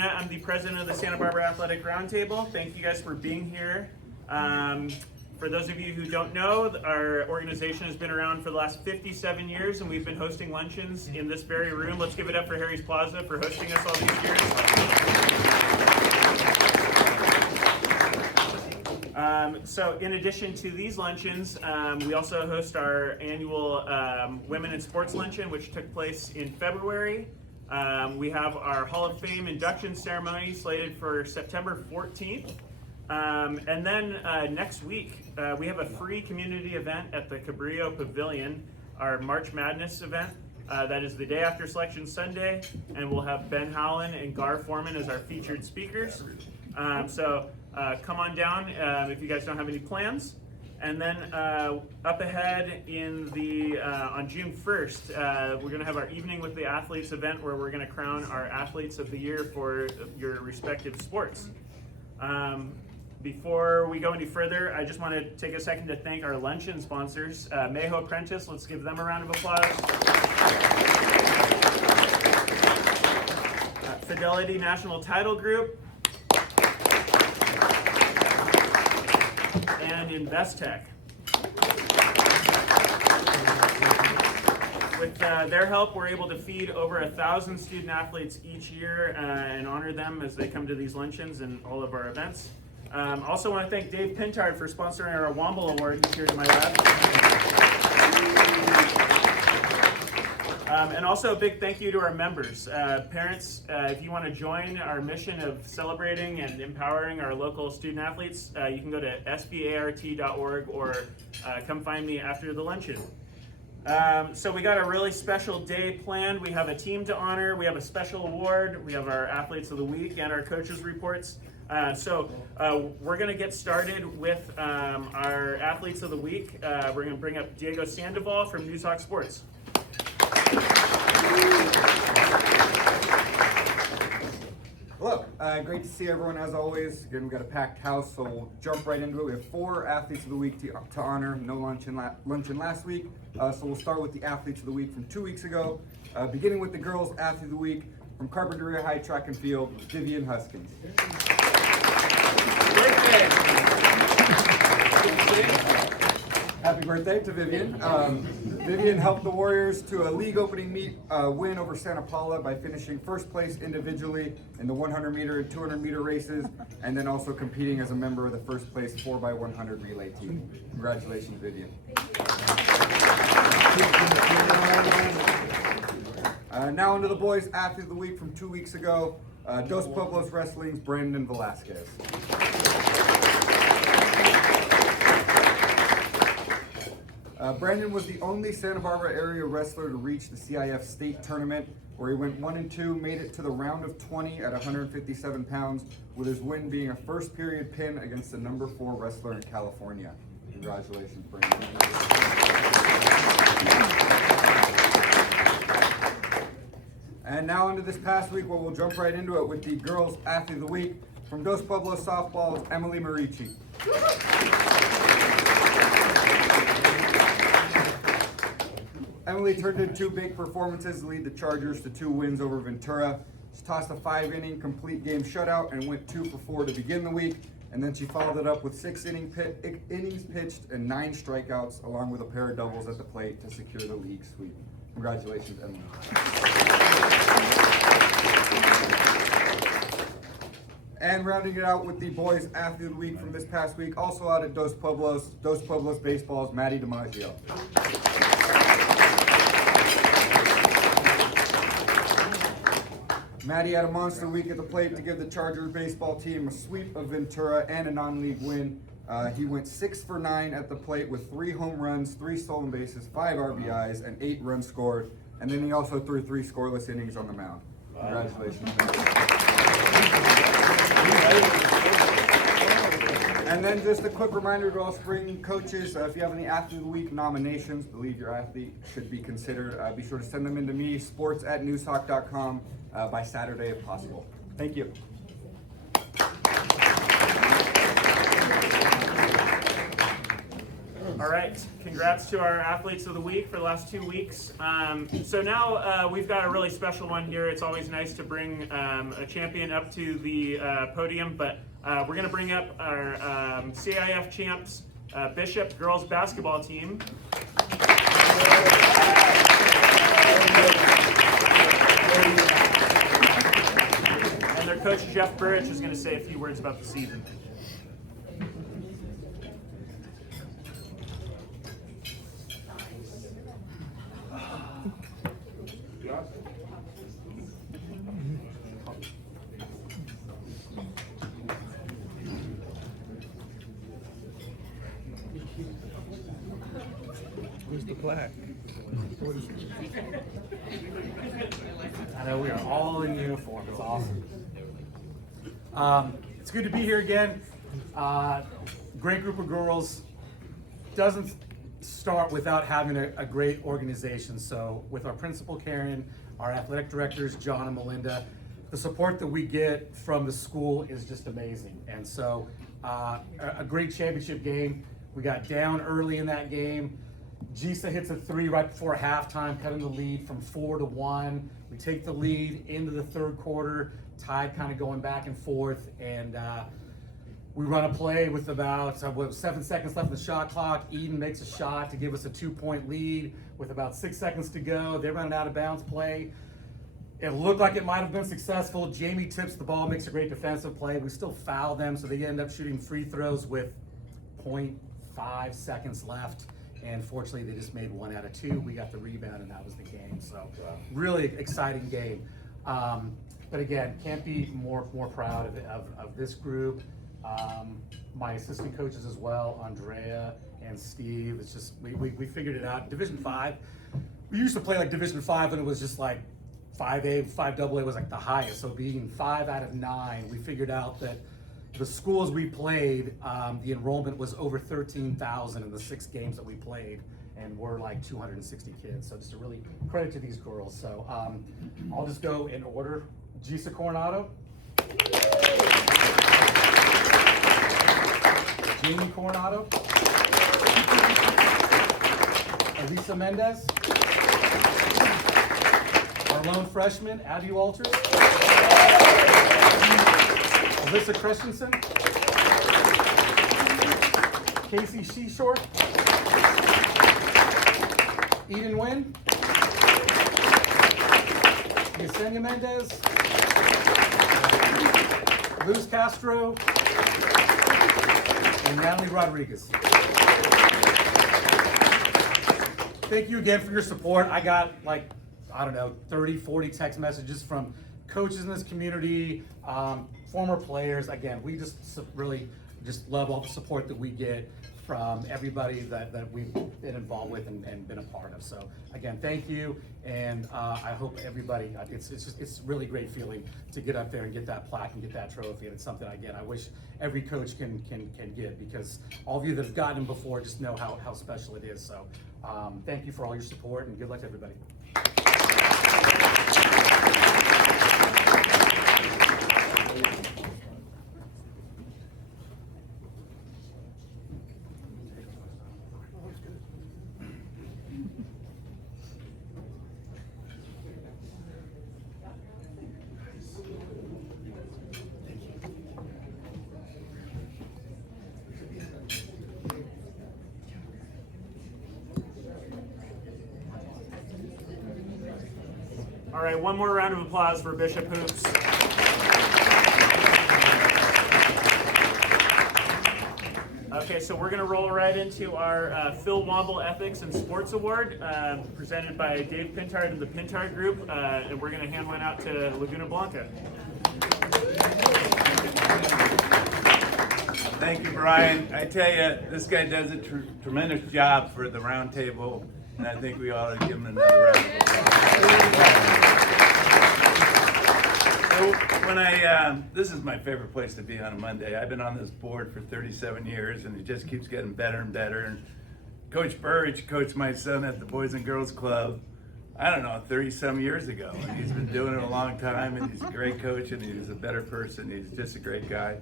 I'm the president of the Santa Barbara Athletic Roundtable. Thank you guys for being here. For those of you who don't know, our organization has been around for the last 57 years, and we've been hosting luncheons in this very room. Let's give it up for Harry's Plaza for hosting us all these years. So in addition to these luncheons, we also host our annual Women in Sports Luncheon, which took place in February. We have our Hall of Fame induction ceremony slated for September 14th. And then next week, we have a free community event at the Cabrillo Pavilion, our March Madness event. That is the day after Selection Sunday, and we'll have Ben Howland and Gar Foreman as our featured speakers. So come on down if you guys don't have any plans. And then up ahead in the on June 1st, we're going to have our Evening with the Athletes event where we're going to crown our Athletes of the Year for your respective sports. Before we go any further, I just want to take a second to thank our luncheon sponsors. Mayho Apprentice, let's give them a round of applause. Fidelity National Title Group. And Investec. With their help, we're able to feed over 1,000 student athletes each year and honor them as they come to these luncheons and all of our events. Also want to thank Dave Pintard for sponsoring our Womble Award. He's here to my left. And also a big thank you to our members. Parents, if you want to join our mission of celebrating and empowering our local student athletes, you can go to sbart.org or come find me after the luncheon. So we got a really special day planned. We have a team to honor, we have a special award, we have our Athletes of the Week and our coaches reports. So we're going to get started with our Athletes of the Week. We're going to bring up Diego Sandoval from News Hawk Sports. Hello, great to see everyone as always. Again, we've got a packed house, so we'll jump right into it. We have 4 Athletes of the Week to honor. No luncheon last week, so we'll start with the Athletes of the Week from 2 weeks ago. Beginning with the Girls Athlete of the Week from Carpinteria High Track and Field, Vivian Huskins. Happy birthday to Vivian. Vivian helped the Warriors to a league opening win over Santa Paula by finishing first place individually in the 100-meter and 200-meter races, and then also competing as a member of the first place 4x100 relay team. Congratulations, Vivian. Now into the Boys Athlete of the Week from 2 weeks ago, Dos Pueblos Wrestling's Brandon Velasquez. Brandon was the only Santa Barbara area wrestler to reach the CIF state tournament, where he went 1-2, made it to the round of 20 at 157 pounds, with his win being a first period pin against the number 4 wrestler in California. Congratulations, Brandon. And now into this past week, where we'll jump right into it with the Girls Athlete of the Week from Dos Pueblos Softball, Emily Marici. Emily turned in 2 big performances to lead the Chargers to 2 wins over Ventura. She tossed a 5-inning complete game shutout and went 2 for 4 to begin the week, and then she followed it up with 6 innings pitched and 9 strikeouts, along with a pair of doubles at the plate to secure the league sweep. Congratulations, Emily. And rounding it out with the Boys Athlete of the Week from this past week, also out at Dos Pueblos Baseball's Maddie DiMaggio. Maddie had a monster week at the plate to give the Chargers baseball team a sweep of Ventura and a non-league win. He went 6 for 9 at the plate with 3 home runs, 3 stolen bases, 5 RBIs, and 8 runs scored. And then he also threw 3 scoreless innings on the mound. Congratulations. And then just a quick reminder to all spring coaches, if you have any Athlete of the Week nominations, believe your athlete should be considered, be sure to send them in to me, sports@newshawk.com, by Saturday if possible. Thank you. All right, congrats to our athletes of the week for the last 2 weeks. So now we've got a really special one here. It's always nice to bring a champion up to the podium, but we're going to bring up our CIF champs Bishop girls basketball team. And their coach Jeff Burrich is going to say a few words about the season. Where's the plaque? I know we are all in uniform. It's awesome. It's good to be here again. Great group of girls. Doesn't start without having a great organization. So with our principal Karen, our athletic directors John and Melinda, the support that we get from the school is just amazing. And so a great championship game. We got down early in that game. Gisa hits a 3 right before halftime, cutting the lead from 4-1. We take the lead into the third quarter, tied kind of going back and forth, and we run a play with about 7 seconds left in the shot clock. Eden makes a shot to give us a 2-point lead with about 6 seconds to go. They run an out of bounds play. It looked like it might have been successful. Jamie tips the ball, makes a great defensive play. We still foul them, so they end up shooting free throws with 0.5 seconds left. And fortunately, they just made 1 out of 2. We got the rebound, and that was the game. So, really exciting game. But again, can't be more proud of this group. My assistant coaches as well, Andrea and Steve. It's just we figured it out. Division 5. We used to play like Division 5 when it was just like 5A, 5AA was like the highest. So being 5 out of 9, we figured out that the schools we played, the enrollment was over 13,000 in the 6 games that we played, and we're like 260 kids. So just a really credit to these girls. So I'll just go in order. Gisa Coronado, Jamie Coronado, Elisa Mendez, our lone freshman, Abby Walters, Alyssa Christensen, Casey Sheshort, Eden Wynn, Yesenia Mendez, Luz Castro, and Natalie Rodriguez. Thank you again for your support. I got 30, 40 text messages from coaches in this community, former players. Again, we just really just love all the support that we get from everybody that we've been involved with and been a part of. So again, thank you, and I hope everybody. It's really great feeling to get up there and get that plaque and get that trophy. And it's something again I wish every coach can get, because all of you that have gotten them before just know how special it is. So thank you for all your support, and good luck to everybody. All right, one more round of applause for Bishop Hoops. Okay, so we're going to roll right into our Phil Womble Ethics and Sports Award, presented by Dave Pintard and the Pintard Group, and we're going to hand one out to Laguna Blanca. Thank you, Brian. I tell you, this guy does a tremendous job for the round table, and I think we ought to give him another round of applause. So this is my favorite place to be on a Monday. I've been on this board for 37 years, and it just keeps getting better and better. And Coach Burrich coached my son at the Boys and Girls Club, I don't know, 30-some years ago. And he's been doing it a long time, and he's a great coach, and he's a better person. He's just a great guy.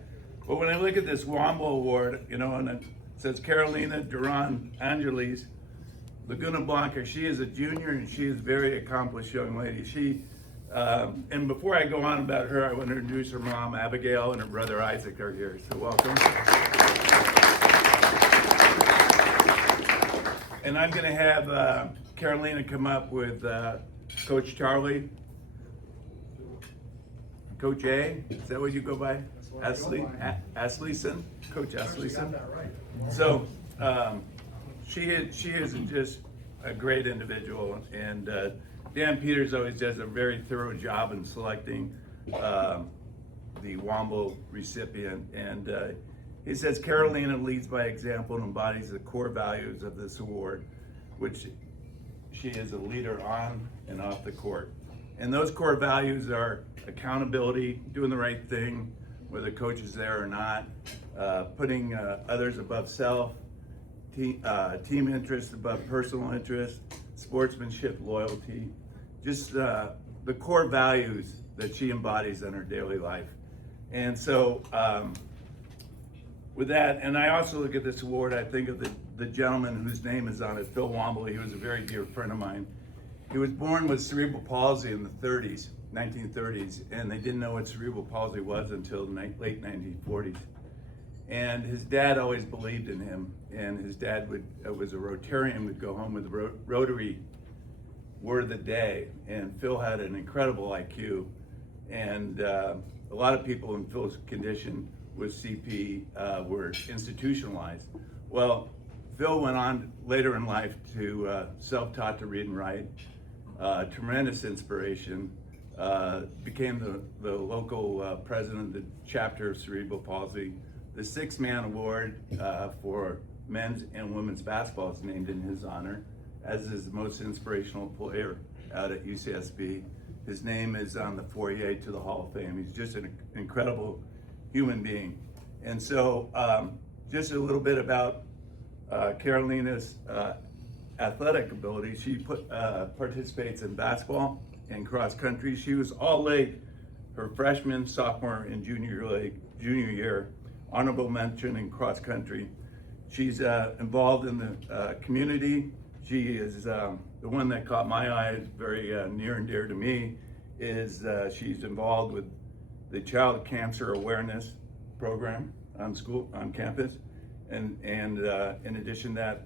But when I look at this Womble Award, and says Carolina Duran Angeles, Laguna Blanca. She is a junior and she is a very accomplished young lady. And before I go on about her, I want to introduce her mom, Abigail, and her brother, Isaac, are here. So welcome. And I'm going to have Carolina come up with Coach Charlie. Coach A, is that what you go by? Asleason? Coach Asleason? So she is just a great individual, and Dan Peters always does a very thorough job in selecting the Womble recipient, and he says Carolina leads by example and embodies the core values of this award, which she is a leader on and off the court. And those core values are accountability, doing the right thing, whether coach is there or not, putting others above self, team interest above personal interest, sportsmanship, loyalty, just the core values that she embodies in her daily life. And so with that, and I also look at this award, I think of the gentleman whose name is on it, Phil Womble. He was a very dear friend of mine. He was born with cerebral palsy in the 1930s, and they didn't know what cerebral palsy was until the late 1940s. And his dad always believed in him, and his dad was a Rotarian, would go home with the Rotary word of the day, and Phil had an incredible IQ, and a lot of people in Phil's condition with CP were institutionalized. Well, Phil went on later in life to self-taught to read and write, tremendous inspiration, became the local president of the chapter of cerebral palsy. The six-man award for men's and women's basketball is named in his honor, as is the most inspirational player out at UCSB. His name is on the foyer to the Hall of Fame. He's just an incredible human being. And so just a little bit about Carolina's athletic ability. She participates in basketball and cross country. She was all league her freshman, sophomore, and junior year. Honorable mention in cross country. She's involved in the community. She is the one that caught my eye, very near and dear to me, is she's involved with the Child Cancer Awareness Program on campus, and in addition to that,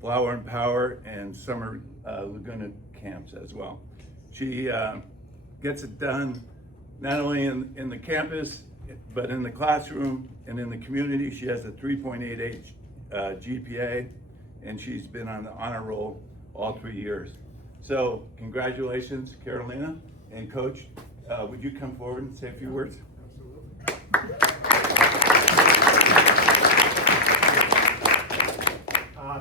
Flower and Power and summer Laguna camps as well. She gets it done not only in the campus, but in the classroom and in the community. She has a 3.88 GPA, and she's been on the honor roll all 3 years. So congratulations, Carolina. And Coach, would you come forward and say a few words?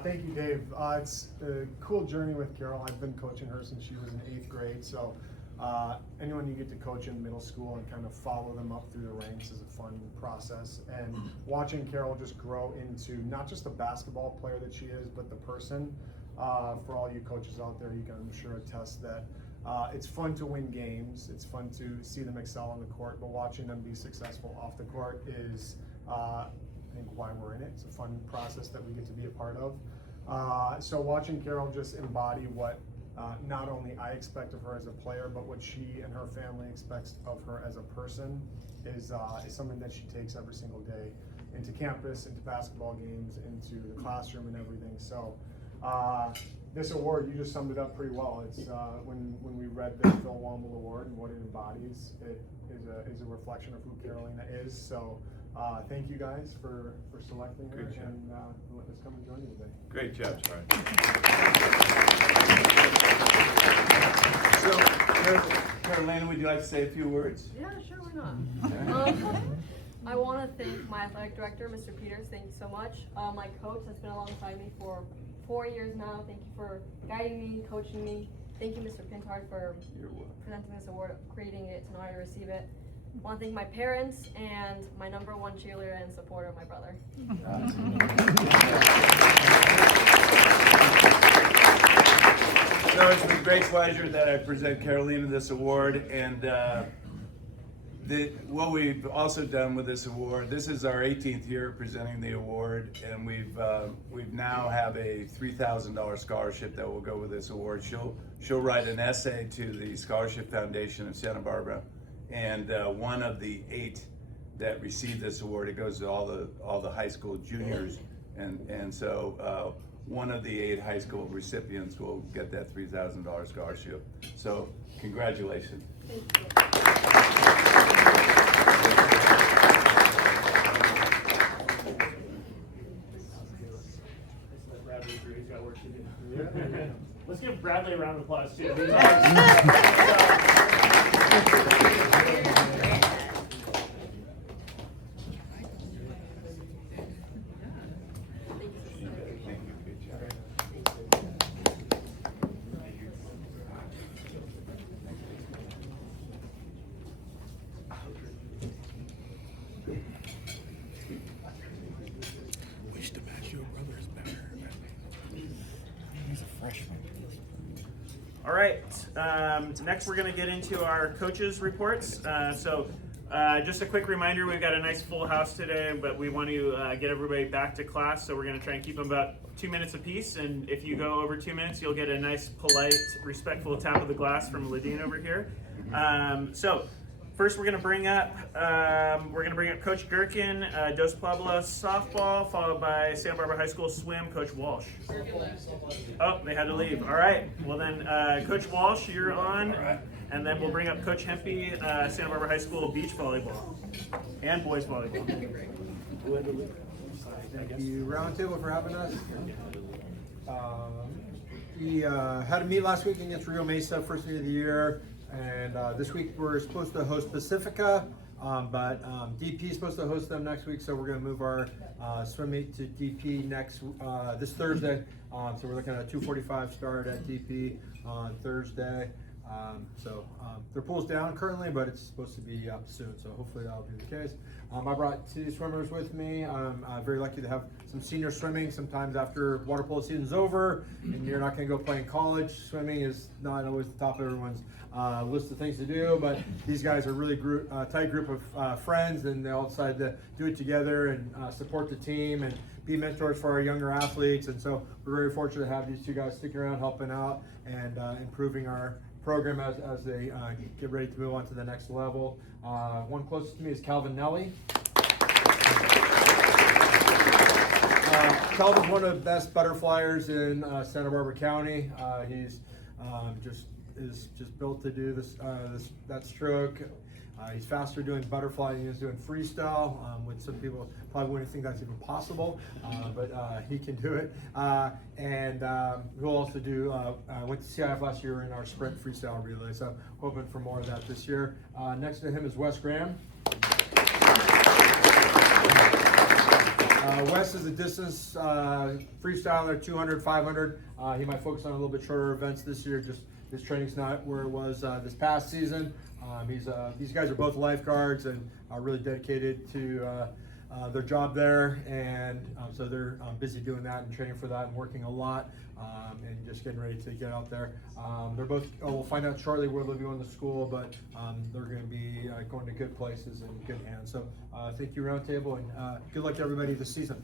Thank you, Dave. It's a cool journey with Carol. I've been coaching her since she was in 8th grade, so anyone you get to coach in middle school and kind of follow them up through the ranks is a fun process. And watching Carol just grow into not just the basketball player that she is, but the person. For all you coaches out there, you can, I'm sure, attest that it's fun to win games. It's fun to see them excel on the court, but watching them be successful off the court is I think why we're in it. It's a fun process that we get to be a part of. So watching Carol just embody what not only I expect of her as a player, but what she and her family expects of her as a person is something that she takes every single day into campus, into basketball games, into the classroom and everything. So this award, you just summed it up pretty well. It's when we read the Phil Womble Award and what it embodies, it is a reflection of who Carolina is. So thank you guys for selecting her and letting us come and join you today. Great job, Charlie. So, Carolina, would you like to say a few words? Yeah, sure, why not? I want to thank my athletic director, Mr. Peters. Thank you so much. My coach has been alongside me for 4 years now. Thank you for guiding me, coaching me. Thank you, Mr. Pintard, for presenting this award, creating it. It's an honor to receive it. I want to thank my parents and my #1 cheerleader and supporter, my brother. So it's with great pleasure that I present Carolina this award, and What we've also done with this award, this is our 18th year presenting the award, and we've now have a $3,000 scholarship that will go with this award. She'll write an essay to the Scholarship Foundation of Santa Barbara, and one of the 8 that received this award, it goes to all the high school juniors, and so one of the 8 high school recipients will get that $3,000 scholarship. So congratulations. Bradley agrees, got work to do. Yeah. Let's give Bradley a round of applause too. Wish to match your brother is better. He's a freshman. All right, next we're going to get into our coaches' reports. Just a quick reminder, we've got a nice full house today, but we want to get everybody back to class, so we're going to try and keep them about 2 minutes apiece, and if you go over 2 minutes, you'll get a nice, polite, respectful tap of the glass from Ladine over here. First, we're going to bring up Coach Gherkin, Dos Pueblos softball, followed by Santa Barbara High School swim, Coach Walsh. Oh, they had to leave. All right. Well then, Coach Walsh, you're on, and then we'll bring up Coach Hempy, Santa Barbara High School beach volleyball and boys volleyball. Thank you, Roundtable, for having us. We had a meet last week against Rio Mesa, first meet of the year. And this week we're supposed to host Pacifica, but DP is supposed to host them next week, so we're going to move our swim meet to DP this Thursday. So we're looking at a 2:45 start at DP on Thursday. Their pool's down currently, but it's supposed to be up soon, so hopefully that'll be the case. I brought 2 swimmers with me. I'm very lucky to have some senior swimming. Sometimes after water polo season's over and you're not going to go play in college, swimming is not always the top of everyone's list of things to do, but these guys are really tight group of friends, and they all decided to do it together and support the team and be mentors for our younger athletes. And so we're very fortunate to have these 2 guys sticking around, helping out and improving our program as they get ready to move on to the next level. One closest to me is Calvin Nelly. Calvin's one of the best butterflyers in Santa Barbara County. He's just built to do that stroke. He's faster doing butterfly than he is doing freestyle, which some people probably wouldn't think that's even possible, but he can do it. We'll also do, went to CIF last year in our sprint freestyle relay, so hoping for more of that this year. Next to him is Wes Graham. Wes is a distance freestyler, 200, 500. He might focus on a little bit shorter events this year, just his training's not where it was this past season. These guys are both lifeguards and are really dedicated to their job there, and so they're busy doing that and training for that and working a lot and just getting ready to get out there. They're both, we'll find out shortly where they'll be going to school, but they're going to be going to good places and good hands. So thank you, Roundtable, and good luck to everybody this season.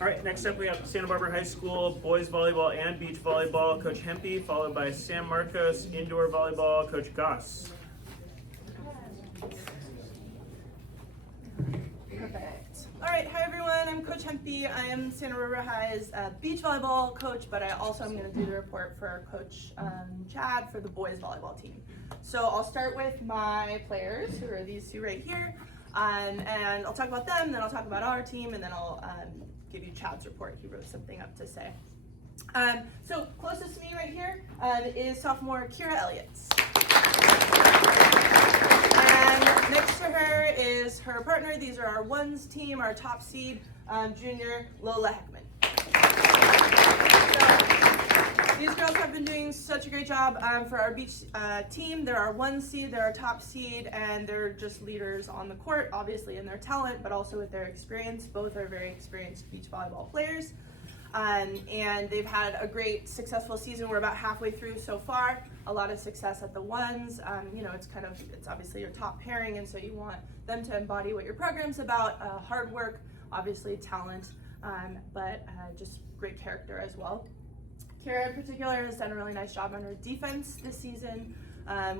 All right, next up we have Santa Barbara High School boys volleyball and beach volleyball, Coach Hempy, followed by San Marcos indoor volleyball, Coach Goss. Perfect. All right, hi everyone, I'm Coach Hempy. I am Santa Barbara High's beach volleyball coach, but I also am going to do the report for Coach Chad for the boys volleyball team. So I'll start with my players, who are these 2 right here, and I'll talk about them, then I'll talk about our team, and then I'll give you Chad's report. He wrote something up to say. So closest to me right here is sophomore Kira Elliott. And next to her is her partner. These are our ones team, our top seed, junior Lola Heckman. So these girls have been doing such a great job for our beach team. They're our 1 seed, they're our top seed, and they're just leaders on the court, obviously in their talent, but also with their experience. Both are very experienced beach volleyball players. And they've had a great, successful season. We're about halfway through so far. A lot of success at the ones. You know, it's obviously your top pairing, and so you want them to embody what your program's about, hard work, obviously talent, but just great character as well. Kira in particular has done a really nice job on her defense this season,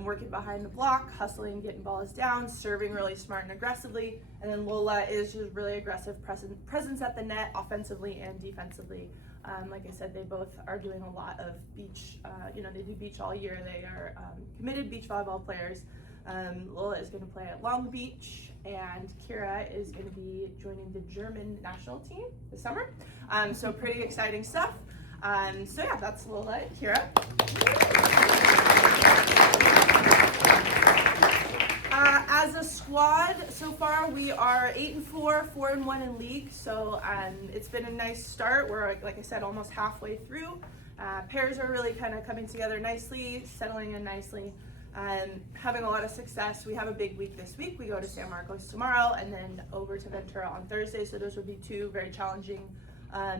working behind the block, hustling, getting balls down, serving really smart and aggressively. And then Lola is just really aggressive presence at the net, offensively and defensively. Like I said, they both are doing a lot of beach, you know, they do beach all year. They are committed beach volleyball players. Lola is going to play at Long Beach, and Kira is going to be joining the German national team this summer. So pretty exciting stuff. So yeah, that's Lola and Kira. As a squad, so far we are 8-4, 4-1 in league. So it's been a nice start. We're, like I said, almost halfway through. Pairs are really kind of coming together nicely, settling in nicely, having a lot of success. We have a big week this week. We go to San Marcos tomorrow and then over to Ventura on Thursday. So those will be two very challenging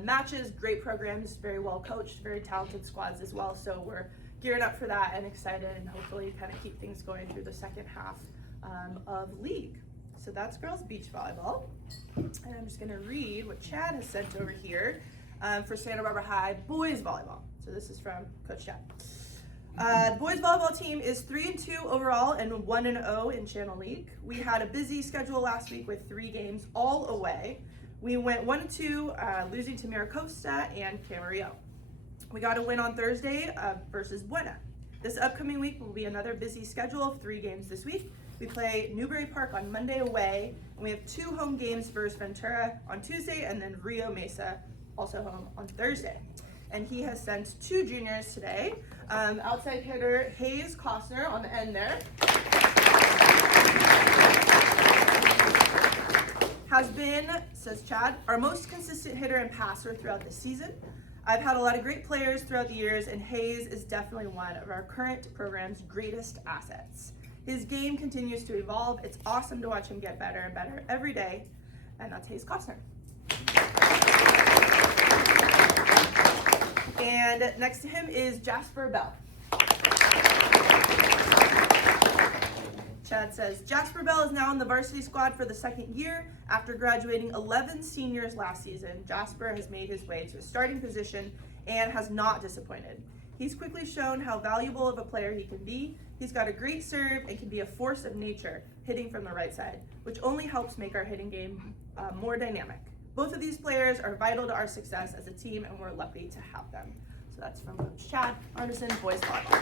matches, great programs, very well coached, very talented squads as well. So we're gearing up for that and excited, and hopefully kind of keep things going through the second half of league. So that's girls beach volleyball. And I'm just gonna read what Chad has sent over here for Santa Barbara High boys volleyball. So this is from Coach Chad. The boys volleyball team is 3-2 overall and 1-0 in Channel League. We had a busy schedule last week with 3 games all away. We went 1-2, losing to Miracosta and Camarillo. We got a win on Thursday versus Buena. This upcoming week will be another busy schedule of 3 games this week. We play Newbury Park on Monday away, and we have 2 home games versus Ventura on Tuesday, and then Rio Mesa also home on Thursday. And he has sent 2 juniors today. Outside hitter Hayes Costner on the end there. Has been, says Chad, our most consistent hitter and passer throughout the season. I've had a lot of great players throughout the years, and Hayes is definitely one of our current program's greatest assets. His game continues to evolve. It's awesome to watch him get better and better every day, and that's Hayes Costner. And next to him is Jasper Bell. Chad says, Jasper Bell is now in the varsity squad for the 2nd year. After graduating 11 seniors last season, Jasper has made his way to a starting position and has not disappointed. He's quickly shown how valuable of a player he can be. He's got a great serve and can be a force of nature, hitting from the right side, which only helps make our hitting game more dynamic. Both of these players are vital to our success as a team, and we're lucky to have them. So that's from Coach Chad Arneson, boys volleyball.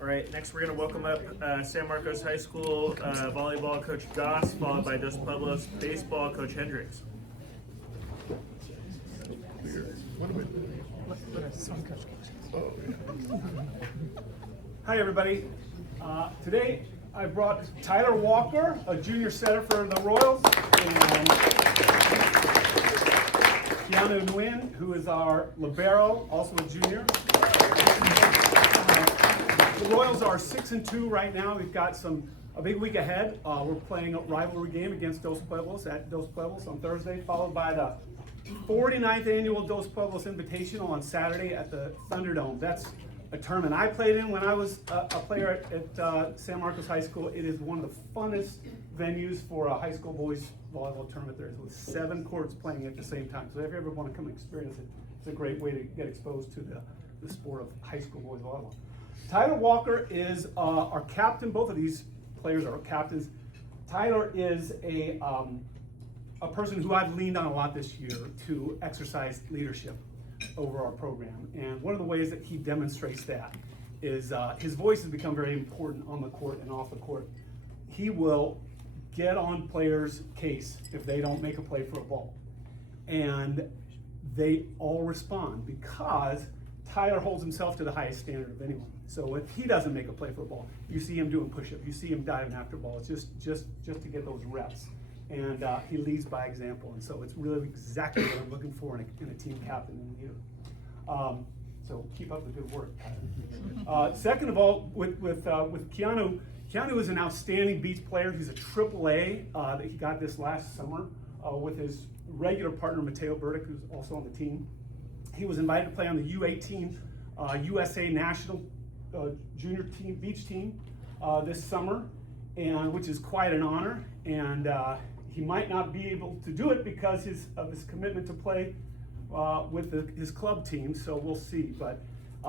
All right, next we're going to welcome up San Marcos High School volleyball coach Goss, followed by Dos Pueblos baseball coach Hendricks. Hi everybody. Today I brought Tyler Walker, a junior setter for the Royals, and Keanu Nguyen, who is our libero, also a junior. The Royals are 6-2 right now. We've got a big week ahead. We're playing a rivalry game against Dos Pueblos at Dos Pueblos on Thursday, followed by the 49th annual Dos Pueblos Invitational on Saturday at the Thunderdome. That's a tournament I played in when I was a player at San Marcos High School. It is one of the funnest venues for a high school boys volleyball tournament there is, with 7 courts playing at the same time. So if you ever want to come experience it, it's a great way to get exposed to the sport of high school boys volleyball. Tyler Walker is our captain. Both of these players are captains. Tyler is a person who I've leaned on a lot this year to exercise leadership over our program. And one of the ways that he demonstrates that is his voice has become very important on the court and off the court. He will get on players' case if they don't make a play for a ball. And they all respond because Tyler holds himself to the highest standard of anyone. So if he doesn't make a play for a ball, you see him doing push-ups, you see him diving after balls, just to get those reps. And he leads by example, and so it's really exactly what I'm looking for in a team captain and leader. So keep up the good work, Pat. Second of all, with Keanu, Keanu is an outstanding beach player. He's a AAA that he got this last summer with his regular partner, Mateo Burdick, who's also on the team. He was invited to play on the U18 USA National Junior Team Beach Team this summer, and which is quite an honor. And he might not be able to do it because of his commitment to play with his club team. So we'll see. But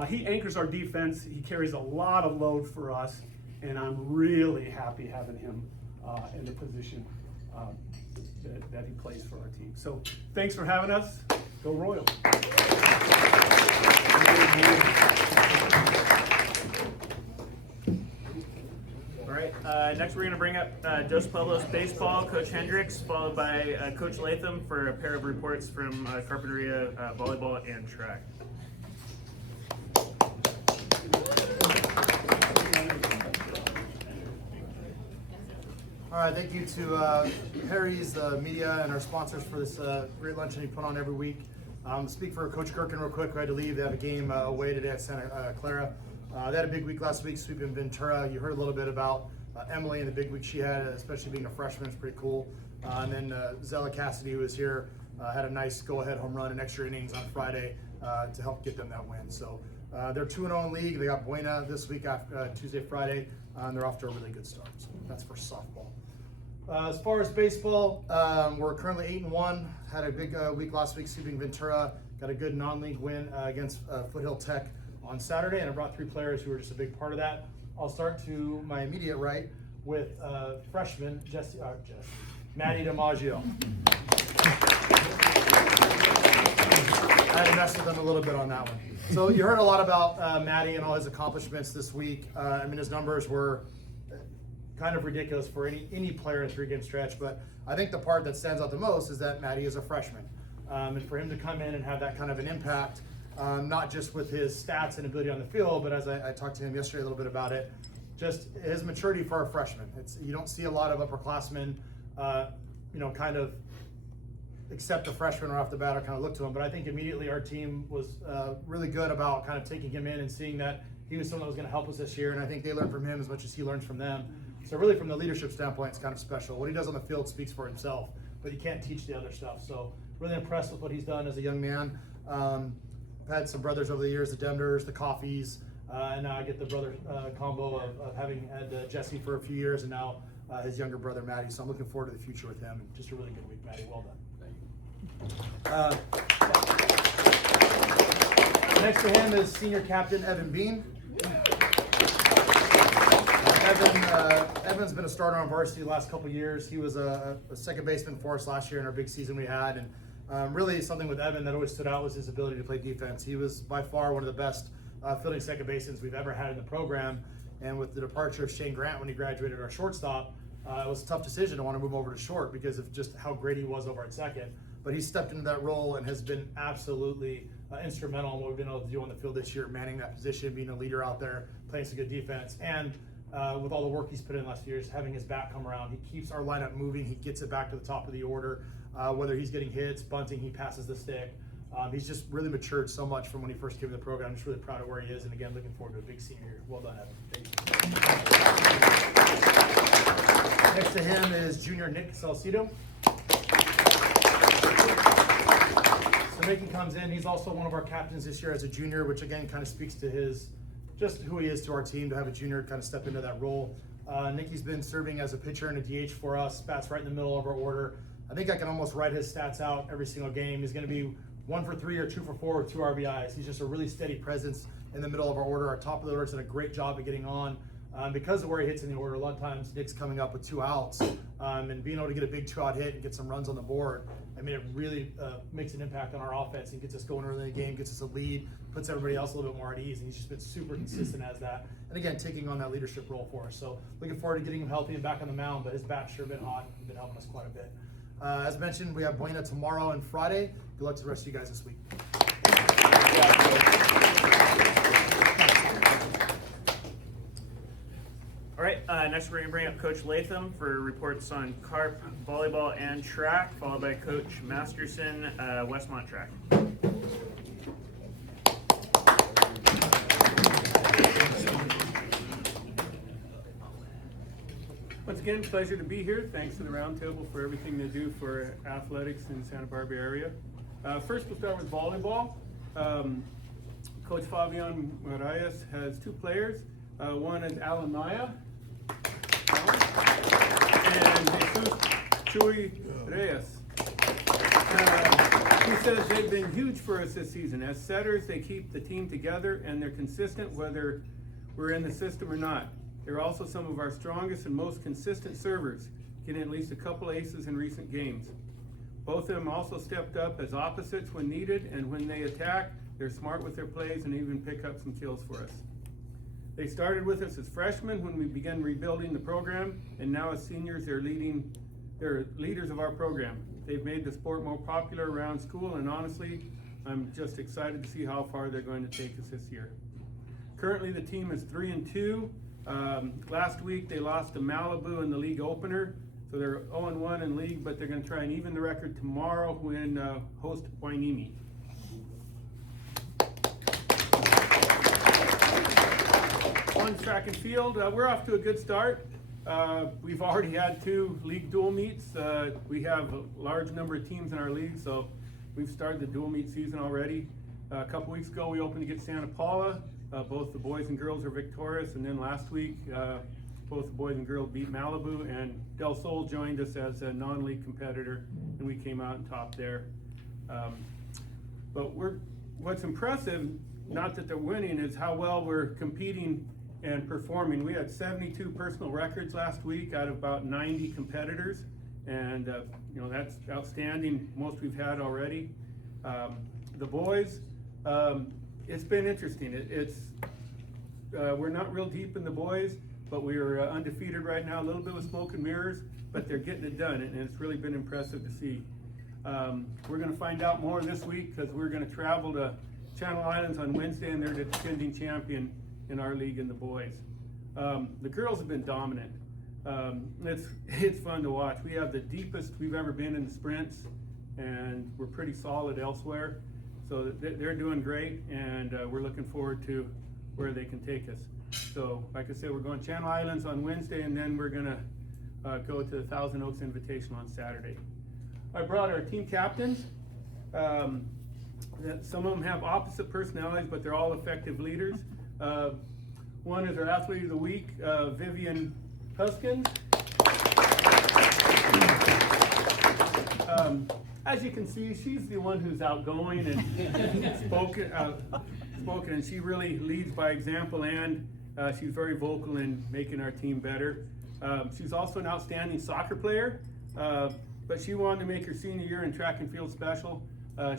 he anchors our defense. He carries a lot of load for us, and I'm really happy having him in the position that he plays for our team. So thanks for having us. Go Royals. All right, next we're going to bring up Dos Pueblos baseball, Coach Hendricks, followed by Coach Latham for a pair of reports from Carpinteria volleyball and track. All right, thank you to Harry's, the media, and our sponsors for this great luncheon you put on every week. Speak for Coach Kirkin real quick, who had to leave. They have a game away today at Santa Clara. They had a big week last week, sweeping Ventura. You heard a little bit about Emily and the big week she had, especially being a freshman. It's pretty cool. And then Zella Cassidy, who was here, had a nice go-ahead home run and extra innings on Friday to help get them that win. So they're 2-0 in league. They got Buena this week after Tuesday, Friday, and they're off to a really good start. So that's for softball. As far as baseball, we're currently 8-1. Had a big week last week, sweeping Ventura. Got a good non-league win against Foothill Tech on Saturday, and I brought 3 players who were just a big part of that. I'll start to my immediate right with freshman Maddie DiMaggio. I had to mess with him a little bit on that one. So you heard a lot about Maddie and all his accomplishments this week. I mean, his numbers were kind of ridiculous for any player in a 3-game stretch, but I think the part that stands out the most is that Maddie is a freshman. And for him to come in and have that kind of an impact, not just with his stats and ability on the field, but as I talked to him yesterday a little bit about it, just his maturity for a freshman. You don't see a lot of upperclassmen, kind of accept a freshman right off the bat or kind of look to him. But I think immediately our team was really good about kind of taking him in and seeing that he was someone that was going to help us this year. And I think they learned from him as much as he learns from them. So really from the leadership standpoint, it's kind of special. What he does on the field speaks for himself, but you can't teach the other stuff. So really impressed with what he's done as a young man. I've had some brothers over the years, the Demders, the Coffees, and now I get the brother combo of having had Jesse for a few years and now his younger brother, Maddie. So I'm looking forward to the future with him. Just a really good week, Maddie. Well done. Next to him is senior captain Evan Bean. Evan's been a starter on varsity the last couple of years. He was a second baseman for us last year in our big season we had. And really something with Evan that always stood out was his ability to play defense. He was by far one of the best fielding second basemen we've ever had in the program. And with the departure of Shane Grant when he graduated our shortstop, it was a tough decision to want to move over to short because of just how great he was over at second. But he stepped into that role and has been absolutely instrumental in what we've been able to do on the field this year, manning that position, being a leader out there, playing some good defense. And with all the work he's put in the last few years, having his bat come around, he keeps our lineup moving. He gets it back to the top of the order. Whether he's getting hits, bunting, he passes the stick. He's just really matured so much from when he first came to the program. I'm just really proud of where he is. And again, looking forward to a big senior year. Well done, Evan. Next to him is junior Nick Salcido. So Nicky comes in. He's also one of our captains this year as a junior, which again kind of speaks to just who he is to our team to have a junior kind of step into that role. Nicky's been serving as a pitcher and a DH for us. Bats right in the middle of our order. I think I can almost write his stats out every single game. He's going to be 1 for 3 or 2 for 4 with 2 RBIs. He's just a really steady presence in the middle of our order. Our top of the order has done a great job at getting on. Because of where he hits in the order, a lot of times Nick's coming up with 2 outs and being able to get a big 2-out hit and get some runs on the board. I mean, it really makes an impact on our offense and gets us going early in the game, gets us a lead, puts everybody else a little bit more at ease, and he's just been super consistent as that. And again, taking on that leadership role for us. So looking forward to getting him healthy and back on the mound, but his bat's sure been hot and been helping us quite a bit. As mentioned, we have Buena tomorrow and Friday. Good luck to the rest of you guys this week. All right, next we're going to bring up Coach Latham for reports on carp, volleyball, and track, followed by Coach Masterson, Westmont track. Once again, pleasure to be here. Thanks to the Roundtable for everything they do for athletics in Santa Barbara area. First, we'll start with volleyball. Coach Fabian Moraes has two players. One is Alan Maya and Jesus Chuy Reyes. He says they've been huge for us this season. As setters, they keep the team together and they're consistent whether we're in the system or not. They're also some of our strongest and most consistent servers, getting at least a couple aces in recent games. Both of them also stepped up as opposites when needed, and when they attack, they're smart with their plays and even pick up some kills for us. They started with us as freshmen when we began rebuilding the program, and now as seniors, they're leaders of our program. They've made the sport more popular around school, and honestly, I'm just excited to see how far they're going to take us this year. Currently, the team is 3-2. Last week, they lost to Malibu in the league opener, so they're 0-1 in league, but they're going to try and even the record tomorrow when host Wainimi. On track and field, we're off to a good start. We've already had 2 league dual meets. We have a large number of teams in our league, so we've started the dual meet season already. A couple weeks ago, we opened against Santa Paula. Both the boys and girls are victorious, and then last week, both the boys and girls beat Malibu, and Del Sol joined us as a non-league competitor, and we came out and topped there. But what's impressive, not that they're winning, is how well we're competing and performing. We had 72 personal records last week out of about 90 competitors, and that's outstanding, most we've had already. The boys, it's been interesting. We're not real deep in the boys, but we're undefeated right now, a little bit with smoke and mirrors, but they're getting it done, and it's really been impressive to see. We're going to find out more this week because we're going to travel to Channel Islands on Wednesday, and they're the defending champion in our league in the boys. The girls have been dominant. It's fun to watch. We have the deepest we've ever been in the sprints, and we're pretty solid elsewhere. So they're doing great, and we're looking forward to where they can take us. So, like I said, we're going Channel Islands on Wednesday, and then we're gonna go to the Thousand Oaks Invitational on Saturday. I brought our team captains. Some of them have opposite personalities, but they're all effective leaders. One is our Athlete of the Week, Vivian Huskins. As you can see, she's the one who's outgoing and spoken, and she really leads by example, and she's very vocal in making our team better. She's also an outstanding soccer player, but she wanted to make her senior year in track and field special.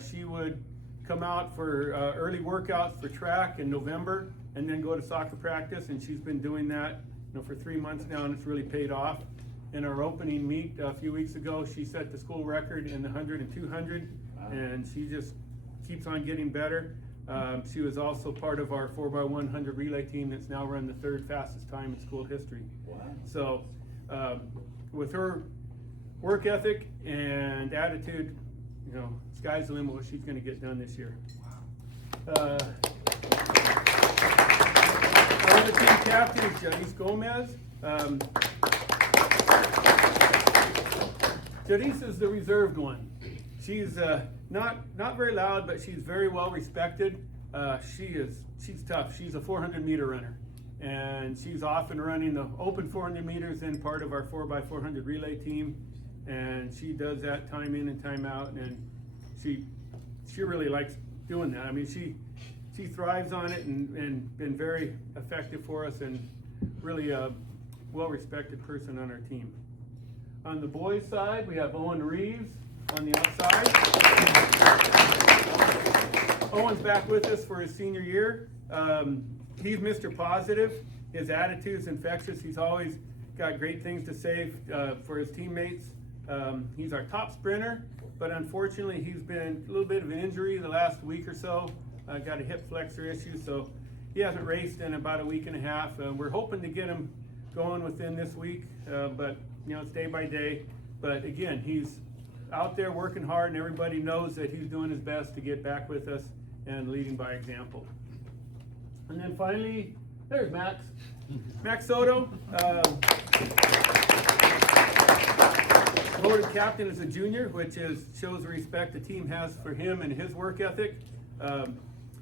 She would come out for early workouts for track in November and then go to soccer practice, and she's been doing that for 3 months now, and it's really paid off. In our opening meet a few weeks ago, she set the school record in the 100 and 200, and she just keeps on getting better. She was also part of our 4x100 relay team that's now run the 3rd fastest time in school history. Wow. So with her work ethic and attitude, sky's the limit what she's going to get done this year. Wow. Our other team captain is Janice Gomez. Janice is the reserved one. She's not very loud, but she's very well respected. She's tough. She's a 400-meter runner, and she's often running the open 400 meters in part of our 4x400 relay team, and she does that time in and time out, and she really likes doing that. I mean, she thrives on it and been very effective for us, and really a well-respected person on our team. On the boys' side, we have Owen Reeves on the outside. Owen's back with us for his senior year. He's Mr. Positive. His attitude's infectious. He's always got great things to say for his teammates. He's our top sprinter, but unfortunately he's been a little bit of an injury the last week or so. Got a hip flexor issue, so he hasn't raced in about a week and a half. We're hoping to get him going within this week, but it's day by day. But again, he's out there working hard, and everybody knows that he's doing his best to get back with us and leading by example. And then finally, There's Max. Max Soto. Voted captain as a junior, which shows the respect the team has for him and his work ethic.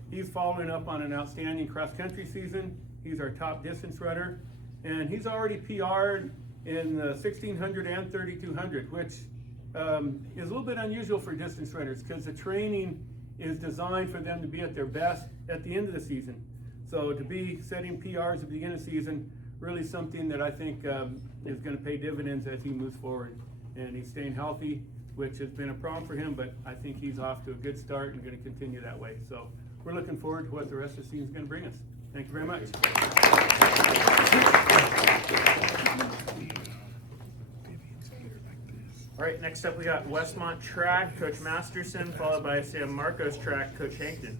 He's following up on an outstanding cross-country season. He's our top distance runner, and he's already PR'd in the 1600 and 3200, which is a little bit unusual for distance runners because the training is designed for them to be at their best at the end of the season. So to be setting PRs at the beginning of the season, really something that I think is going to pay dividends as he moves forward. And he's staying healthy, which has been a problem for him, but I think he's off to a good start and going to continue that way. So we're looking forward to what the rest of the season is going to bring us. Thank you very much. All right, next up we got Westmont Track, Coach Masterson, followed by San Marcos Track, Coach Hankton.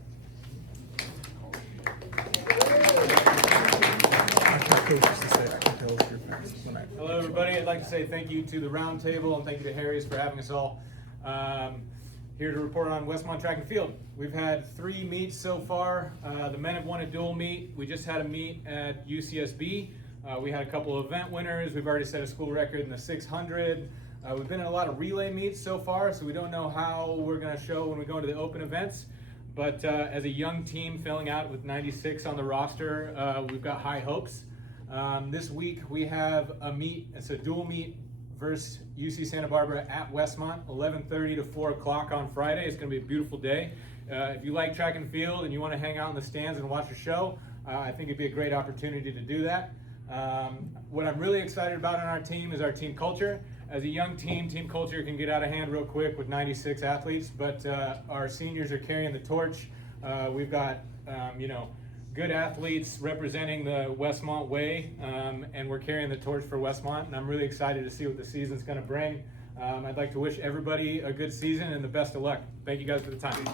Hello everybody, I'd like to say thank you to the round table and thank you to Harry's for having us all here to report on Westmont Track and Field. We've had 3 meets so far. The men have won a dual meet. We just had a meet at UCSB. We had a couple of event winners. We've already set a school record in the 600. We've been in a lot of relay meets so far, so we don't know how we're going to show when we go into the open events. But as a young team filling out with 96 on the roster, we've got high hopes. This week we have a meet. It's a dual meet versus UC Santa Barbara at Westmont, 11:30 to 4 o'clock on Friday. It's going to be a beautiful day. If you like track and field and you want to hang out in the stands and watch a show, I think it'd be a great opportunity to do that. What I'm really excited about on our team is our team culture. As a young team culture can get out of hand real quick with 96 athletes, but our seniors are carrying the torch. We've got, good athletes representing the Westmont way, and we're carrying the torch for Westmont, and I'm really excited to see what the season's going to bring. I'd like to wish everybody a good season and the best of luck. Thank you guys for the time.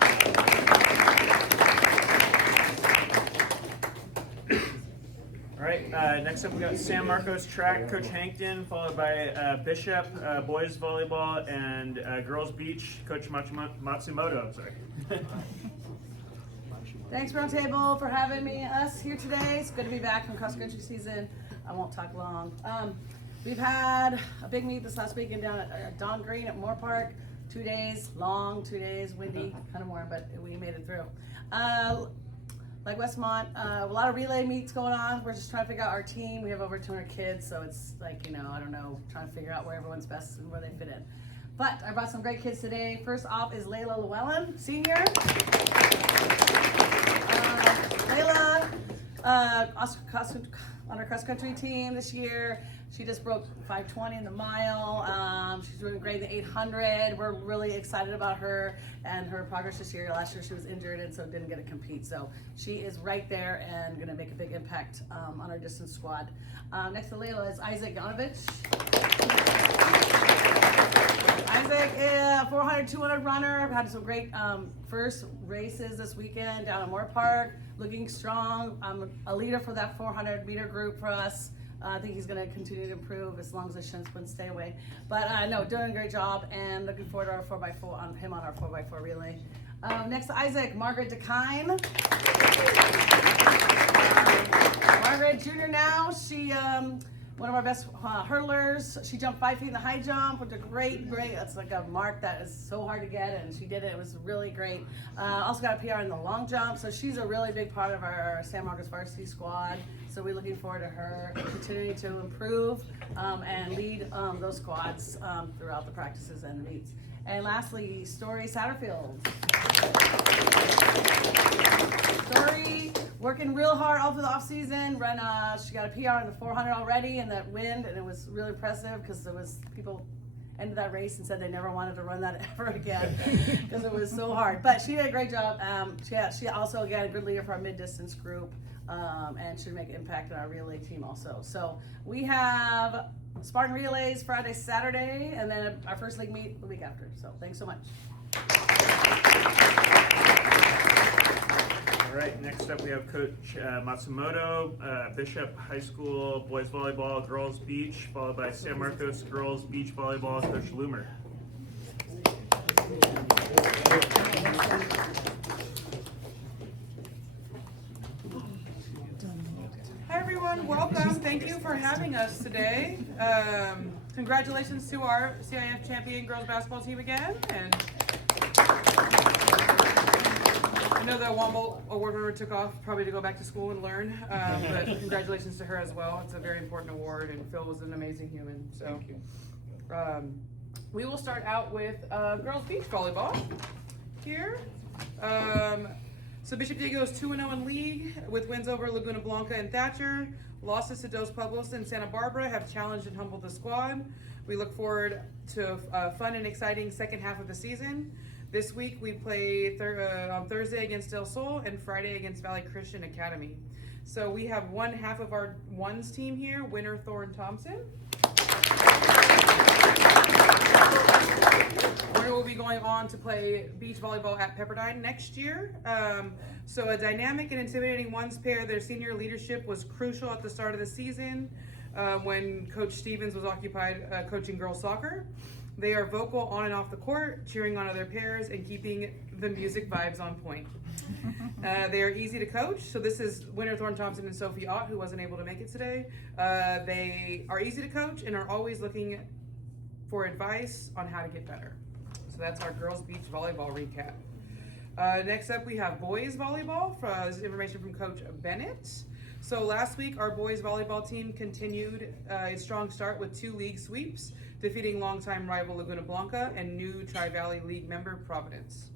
All right, next up we got San Marcos Track, Coach Hankton, followed by Bishop, boys volleyball, and girls beach, Coach Matsumoto. I'm sorry. Thanks, Roundtable, for having us here today. It's good to be back from cross-country season. I won't talk long. We've had a big meet this last weekend down at Don Green at Moore Park. 2 days, long, 2 days, windy, kind of warm, but we made it through. Like Westmont, a lot of relay meets going on. We're just trying to figure out our team. We have over 200 kids, so it's like, I don't know, trying to figure out where everyone's best and where they fit in. But I brought some great kids today. First off is Layla Llewellyn, senior. Layla, on her cross-country team this year. She just broke 5:20 in the mile. She's doing great in the 800. We're really excited about her and her progress this year. Last year she was injured and so didn't get to compete. So she is right there and going to make a big impact on our distance squad. Next to Layla is Isaac Yanovich. Isaac is a 400, 200 runner. Had some great first races this weekend down at Moore Park. Looking strong. A leader for that 400 meter group for us. I think he's going to continue to improve as long as the shin splints stay away. But no, doing a great job and looking forward to our 4x4 on him on our 4x4 relay. Next to Isaac, Margaret DeKine. Margaret, junior now. She one of our best hurdlers. She jumped 5 feet in the high jump, which is great. That's like a mark that is so hard to get, and she did it. It was really great. Also got a PR in the long jump, so she's a really big part of our San Marcos varsity squad. So we're looking forward to her continuing to improve and lead those squads throughout the practices and the meets. And lastly, Story Satterfield. Story working real hard all through the off season. She got a PR in the 400 already in that wind, and it was really impressive because there was people ended that race and said they never wanted to run that ever again because it was so hard. But she did a great job. She also again a good leader for our mid distance group, and should make an impact on our relay team also. So we have Spartan relays Friday, Saturday, and then our first league meet the week after. So thanks so much. All right, next up we have Coach Matsumoto, Bishop High School boys volleyball, girls beach, followed by San Marcos girls beach volleyball, Coach Loomer. Hi Thank you for having us today. Congratulations to our CIF champion girls basketball team again. And I know the Womble award winner took off probably to go back to school and learn, but congratulations to her as well. It's a very important award, and Phil was an amazing human. So, Thank you. We will start out with girls beach volleyball here. So Bishop Diego is 2-0 in league with wins over Laguna, Blanca, and Thatcher. Losses to Dos Pueblos and Santa Barbara have challenged and humbled the squad. We look forward to a fun and exciting second half of the season. This week we play on Thursday against Del Sol and Friday against Valley Christian Academy. So we have one half of our ones team here, winner Thorne Thompson. Winner will be going on to play beach volleyball at Pepperdine next year. So a dynamic and intimidating ones pair. Their senior leadership was crucial at the start of the season when Coach Stevens was occupied coaching girls soccer. They are vocal on and off the court, cheering on other pairs and keeping the music vibes on point. They are easy to coach. So this is winner Thorne Thompson and Sophie Ott, who wasn't able to make it today. They are easy to coach and are always looking for advice on how to get better. So that's our girls beach volleyball recap. Next up, we have boys volleyball. This is information from Coach Bennett. So last week, our boys volleyball team continued a strong start with 2 league sweeps, defeating longtime rival Laguna Blanca and new Tri-Valley League member Providence.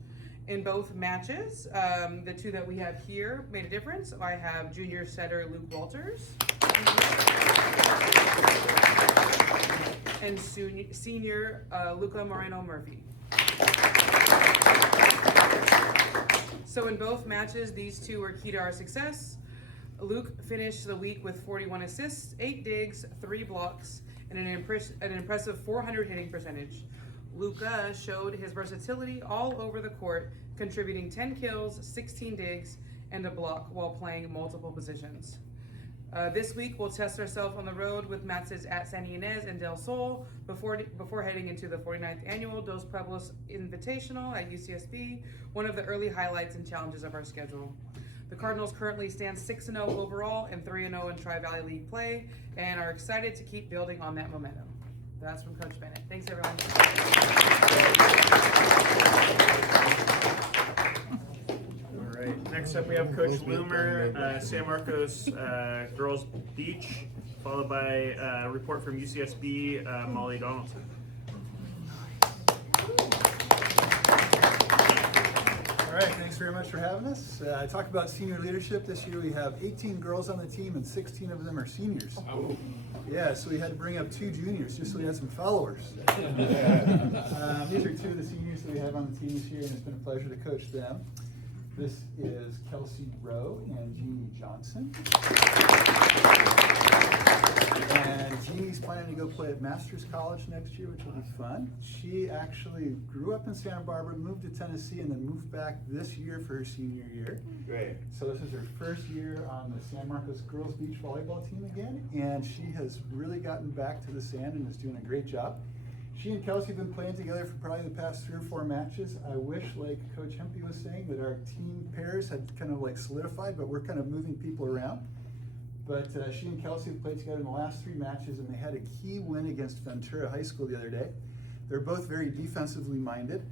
In both matches, the 2 that we have here made a difference. I have junior setter Luke Walters and senior Luca Moreno Murphy. So in both matches, these 2 were key to our success. Luke finished the week with 41 assists, 8 digs, 3 blocks, and an impressive 400 hitting percentage. Luca showed his versatility all over the court, contributing 10 kills, 16 digs, and a block while playing multiple positions. This week, we'll test ourselves on the road with matches at San Ynez and Del Sol before heading into the 49th annual Dos Pueblos Invitational at UCSB, one of the early highlights and challenges of our schedule. The Cardinals currently stand 6-0 overall and 3-0 in Tri-Valley League play, and are excited to keep building on that momentum. That's from Coach Bennett. Thanks, everyone. All right. Next up, we have Coach Loomer, San Marcos girls beach, followed by a report from UCSB, Molly Donaldson. All right, thanks very much for having us. I talked about senior leadership. This year we have 18 girls on the team and 16 of them are seniors. Oh. Yeah, so we had to bring up 2 juniors just so we had some followers. These are 2 of the seniors that we have on the team this year, and it's been a pleasure to coach them. This is Kelsey Rowe and Jeannie Johnson. And Jeannie's planning to go play at Masters College next year, which will be fun. She actually grew up in Santa Barbara, moved to Tennessee, and then moved back this year for her senior year. Great. So this is her first year on the San Marcos girls beach volleyball team again, and she has really gotten back to the sand and is doing a great job. She and Kelsey have been playing together for probably the past 3 or 4 matches. I wish, like Coach Hempy was saying, that our team pairs had kind of like solidified, but we're kind of moving people around. But she and Kelsey have played together in the last 3 matches, and they had a key win against Ventura High School the other day. They're both very defensively minded,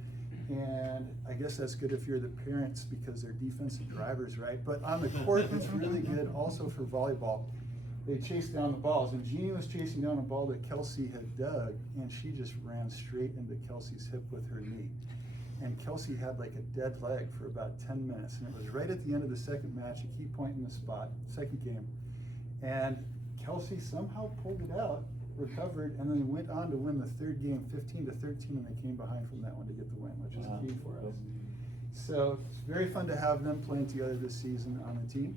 and I guess that's good if you're the parents because they're defensive drivers, right? But on the court, it's really good also for volleyball. They chased down the balls, and Jeannie was chasing down a ball that Kelsey had dug, and she just ran straight into Kelsey's hip with her knee. And Kelsey had like a dead leg for about 10 minutes, and it was right at the end of the second match, a key point in the spot, second game. And Kelsey somehow pulled it out, recovered, and then went on to win the 3rd game 15-13, and they came behind from that one to get the win, which is key for us. So it's very fun to have them playing together this season on the team.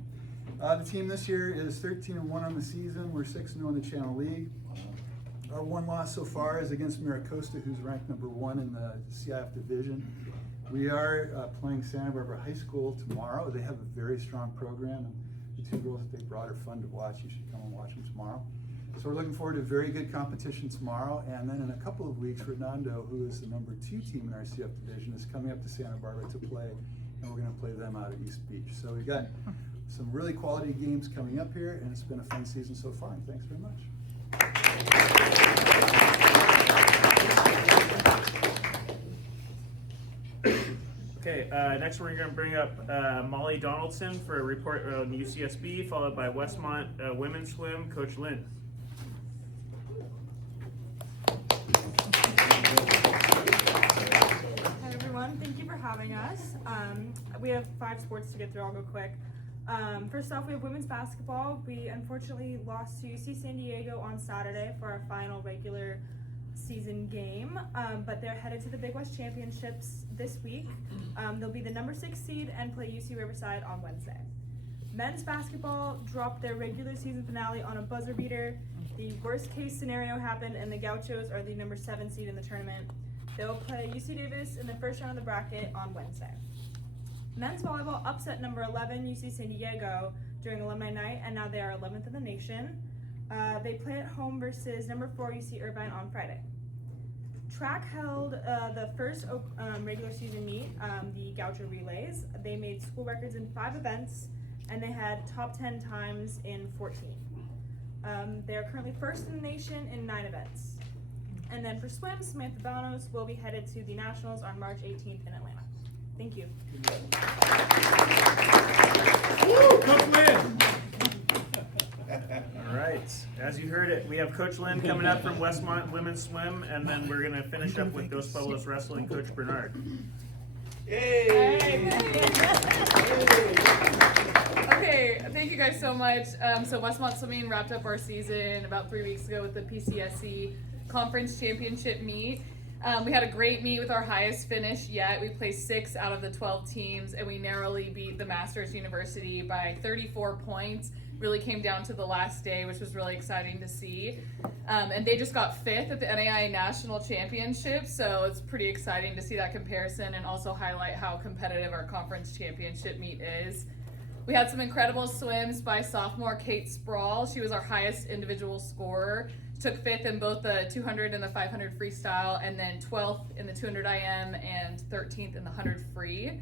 The team this year is 13-1 on the season. We're 6-0 in the Channel League. Our 1 loss so far is against Miracosta, who's ranked number 1 in the CIF division. We are playing Santa Barbara High School tomorrow. They have a very strong program, and the 2 girls that they brought are fun to watch. You should come and watch them tomorrow. So we're looking forward to very good competition tomorrow, and then in a couple of weeks, Redondo, who is the number 2 team in our CF division, is coming up to Santa Barbara to play, and we're going to play them out at East Beach. So we got some really quality games coming up here, and it's been a fun season so far, and thanks very much. Okay, next we're going to bring up Molly Donaldson for a report on UCSB, followed by Westmont Women's Swim, Coach Lynn. Hi everyone, thank you for having us. We have 5 sports to get through, I'll go quick. First off, we have women's basketball. We unfortunately lost to UC San Diego on Saturday for our final regular season game, but they're headed to the Big West Championships this week. They'll be the number 6 seed and play UC Riverside on Wednesday. Men's basketball dropped their regular season finale on a buzzer beater. The worst case scenario happened and the Gauchos are the number 7 seed in the tournament. They'll play UC Davis in the first round of the bracket on Wednesday. Men's volleyball upset number 11 UC San Diego during alumni night, and now they are 11th in the nation. They play at home versus number 4 UC Irvine on Friday. Track held the first regular season meet, the Gaucho Relays. They made school records in 5 events, and they had top 10 times in 14. They are currently first in the nation in 9 events. And then for swim, Samantha Banos will be headed to the Nationals on March 18th in Atlanta. Thank you. Woo, Coach Lynn! All right, as you heard it, we have Coach Lynn coming up from Westmont Women's Swim, and then we're going to finish up with Dos Pueblos Wrestling, Coach Bernard. Hey, okay, thank you guys so much. So Westmont Swimming wrapped up our season about 3 weeks ago with the PCSC Conference Championship meet. We had a great meet with our highest finish yet. We placed 6 out of the 12 teams, and we narrowly beat the Masters University by 34 points. Really came down to the last day, which was really exciting to see. And they just got 5th at the NAIA National Championship, so it's pretty exciting to see that comparison and also highlight how competitive our conference championship meet is. We had some incredible swims by sophomore Kate Sproul. She was our highest individual scorer. Took 5th in both the 200 and the 500 freestyle, and then 12th in the 200 IM and 13th in the 100 free.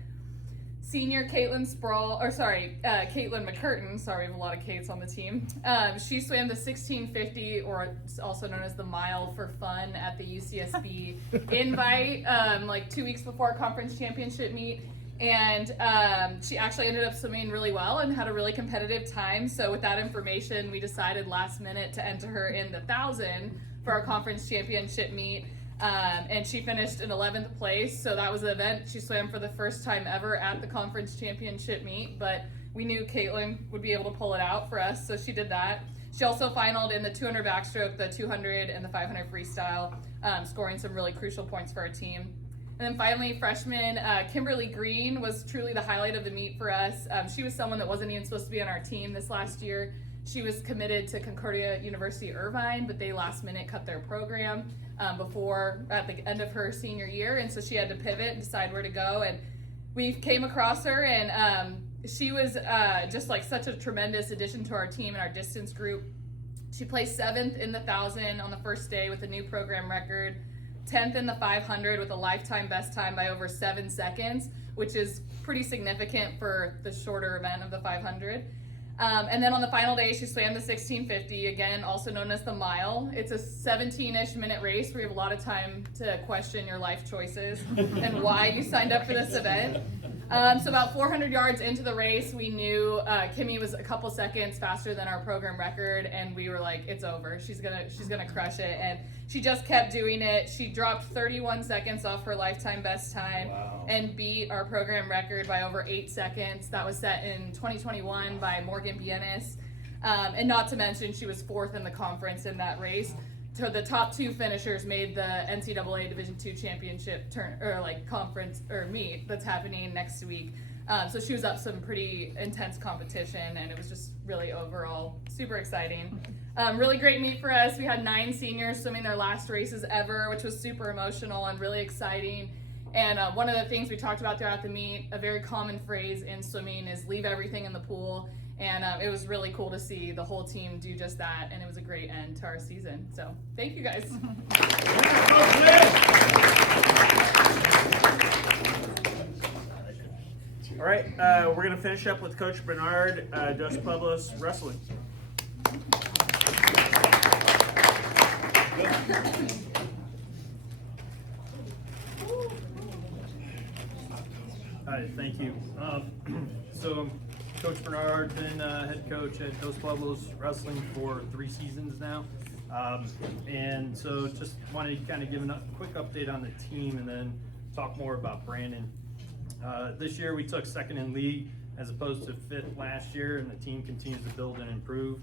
Senior Caitlin McCurtain, sorry, we have a lot of Kates on the team. She swam the 1650, or also known as the mile for fun, at the UCSB invite, like 2 weeks before our conference championship meet. And she actually ended up swimming really well and had a really competitive time. So with that information, we decided last minute to enter her in the 1,000 for our conference championship meet. And she finished in 11th place. So that was the event she swam for the first time ever at the conference championship meet. But we knew Caitlin would be able to pull it out for us, so she did that. She also finaled in the 200 backstroke, the 200, and the 500 freestyle, scoring some really crucial points for our team. And then finally, freshman Kimberly Green was truly the highlight of the meet for us. She was someone that wasn't even supposed to be on our team this last year. She was committed to Concordia University Irvine, but they last minute cut their program at the end of her senior year, and so she had to pivot and decide where to go. And we came across her, and she was just like such a tremendous addition to our team and our distance group. She placed 7th in the 1,000 on the first day with a new program record. 10th in the 500 with a lifetime best time by over 7 seconds, which is pretty significant for the shorter event of the 500. And then on the final day, she swam the 1650, again, also known as the mile. It's a 17-ish minute race where you have a lot of time to question your life choices and why you signed up for this event. So about 400 yards into the race, we knew Kimmy was a couple seconds faster than our program record, and we were like, it's over. She's gonna crush it. And she just kept doing it. She dropped 31 seconds off her lifetime best time. Wow. And beat our program record by over 8 seconds. That was set in 2021 by Morgan Bienes. And not to mention, she was 4th in the conference in that race. So the top 2 finishers made the NCAA Division II championship conference or meet that's happening next week. So she was up some pretty intense competition, and it was just really overall super exciting. Really great meet for us. We had 9 seniors swimming their last races ever, which was super emotional and really exciting. And one of the things we talked about throughout the meet, a very common phrase in swimming, is leave everything in the pool. And it was really cool to see the whole team do just that, and it was a great end to our season. So thank you guys. All right, we're gonna finish up with Coach Bernard, Dos Pueblos Wrestling. Hi, thank you. So, Coach Bernard, been head coach at Dos Pueblos Wrestling for 3 seasons now. And so just wanted to kind of give a quick update on the team and then talk more about Brandon. This year we took 2nd in league as opposed to 5th last year, and the team continues to build and improve.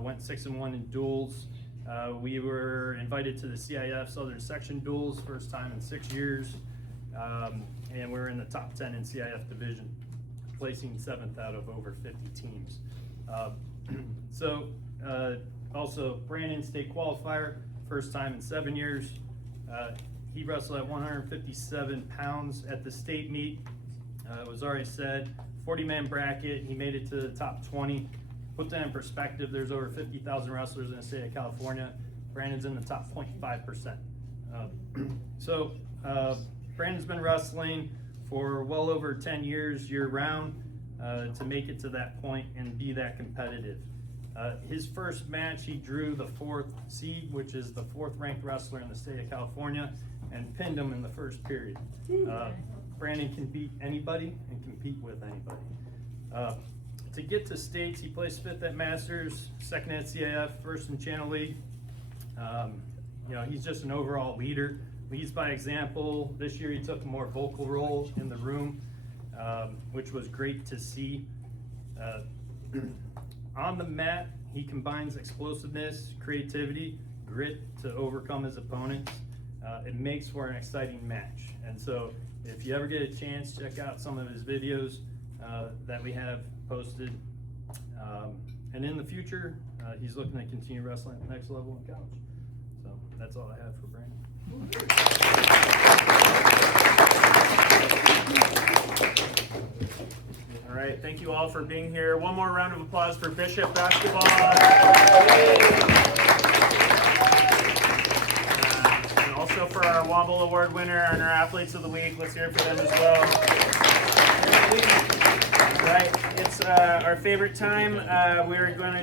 Went 6-1 in duels. We were invited to the CIF Southern Section duels, first time in 6 years. And we're in the top 10 in CIF division, placing 7th out of over 50 teams. Also Brandon, state qualifier, first time in 7 years. He wrestled at 157 pounds at the state meet. It was already said, 40-man bracket, he made it to the top 20. Put that in perspective, there's over 50,000 wrestlers in the state of California. Brandon's in the top 0.5%. Brandon's been wrestling for well over 10 years year-round to make it to that point and be that competitive. His first match, he drew the 4th seed, which is the 4th ranked wrestler in the state of California, and pinned him in the first period. Brandon can beat anybody and compete with anybody. To get to states, he placed 5th at Masters, 2nd at CIF, 1st in Channel League. He's just an overall leader. Leads by example. This year he took a more vocal role in the room, which was great to see. On the mat, he combines explosiveness, creativity, grit to overcome his opponents. It makes for an exciting match. And so if you ever get a chance, check out some of his videos that we have posted. And in the future, he's looking to continue wrestling at the next level in college. So that's all I have for Brandon. All right, thank you all for being here. One more round of applause for Bishop Basketball. And also for our Womble Award winner and our Athletes of the Week. Let's hear it for them as well. All right, it's our favorite time. We're going to